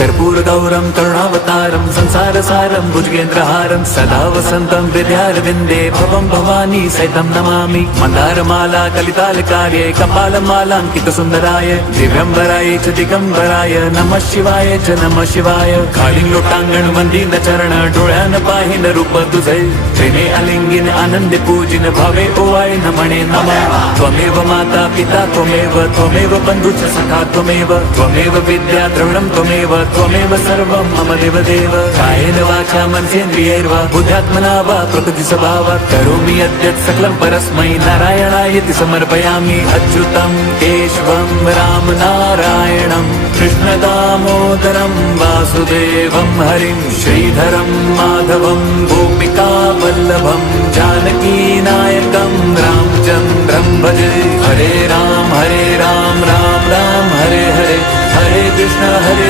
कर्पूर गौरम करुणावतारम संसार सारम भुजगेंद्रहारम सदा वसंतम हृदयारविंदे भवम भवानी सहितं नमामि मंदारमाला कलितालकार्ये कपालमालांकित सुंदराय दिव्यंबराय च दिगंबराय नमः शिवाय च नमः शिवाय खालील लोटांगण वंदीन चरण डोळ्यान पाहिन रूप तुझे प्रेमे आलिंगिन आनंदे पूजिन भावे ओवाय नमणे नमः त्वमेव माता पिता त्वमेव बंधुच सखा त्वमेव विद्या द्रविणं त्वमेव सर्वं मम देवदेव कायेन वाचा मनसेन्द्रियैर्वा बुद्ध्यात्मना वा प्रकृति स्वभावात् करोमि यद्यत् सकलं परस्मै नारायणायति समर्पयामि अच्युतं केशवं राम नारायणं कृष्णदामोदरं वासुदेवं हरिं श्रीधरं माधवं गोपिका वल्लभं जानकीनायकं रामचन्द्रं भजे हरे राम राम राम हरे हरे हरे कृष्ण हरे